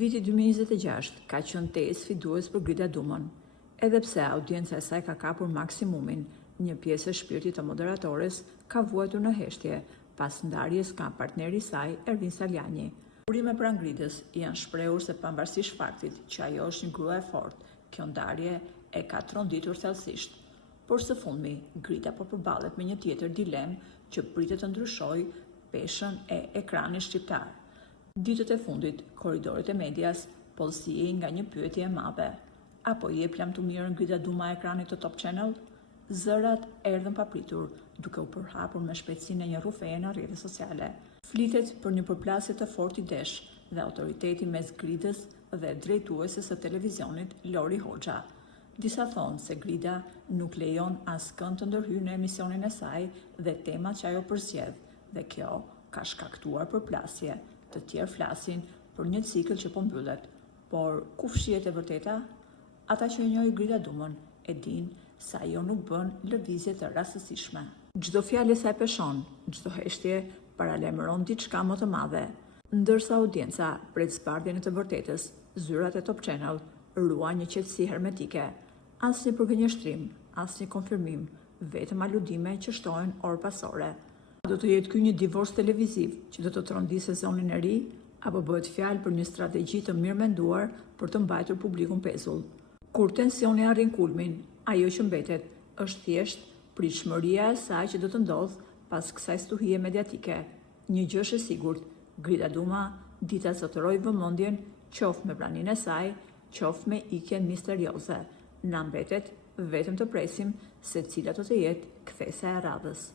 Viti 2026 ka qenë testë sfidues për Grida Dumën, edhe pse audienca e saj ka kapur maksimumin, një pjesë e shpirtit të moderatores ka vuajtur në heshtje pas ndarjes nga partneri i saj, Ervin Saljani. Burime pranë Gridës janë shprehur se pavarësisht faktit që ajo është një grua e fortë, kjo ndarje e ka tronditur thellësisht. Por së fundmi, Grida po përballet me një tjetër dilemë që pritet të ndryshojë peshën e ekranit shqiptar. Ditët e fundit, korridoret e medias po lësijej nga një pyetje e madhe. Apo jep lam të mirën Grida Duma e ekranit të Top Channel? Zërat erdhën papritur, duke u përhapur me shpejtësinë e një rrufeje në rrjetet sociale. Flitet për një përplasje të fortë idesh dhe autoriteti mes Gridës dhe drejtueses së televizionit Lori Hoxha. Disa thonë se Grida nuk lejon askënd të ndërhyjë në emisionin e saj dhe temat që ajo përzgjedh, dhe kjo ka shkaktuar përplasje. Të tjerë flasin për një cikël që po mbyllet, por ku fshihet e vërteta? Ata që e njohin Grida Dumën e dinë se ajo nuk bën lëvizje të rastësishme. Çdo fjalë e saj peshon, çdo heshtje paralajmëron diçka më të madhe. Ndërsa audienca pret zbardhjen e të vërtetës, zyrat e Top Channel ruajnë një qetësi hermetike. Asnjë përgënjeshtrim, asnjë konfirmim, vetëm aludime që shtohen orë pas ore. Do të jetë ky një divorc televiziv që do të trondisë sezonin e ri, apo bëhet fjalë për një strategji të mirë menduar për të mbajtur publikun pezull? Kur tensioni arrin kulmin, ajo që mbetet është thjesht pritshmëria e saj që do të ndodhë pas kësaj stuhie mediatike. Një gjë është e sigurt, Grida Duma dita zotëroi vëmendjen qoftë me praninë e saj, qoftë me ikjen misterioze. Na mbetet vetëm të presim se cila do të jetë kthesa e radhës.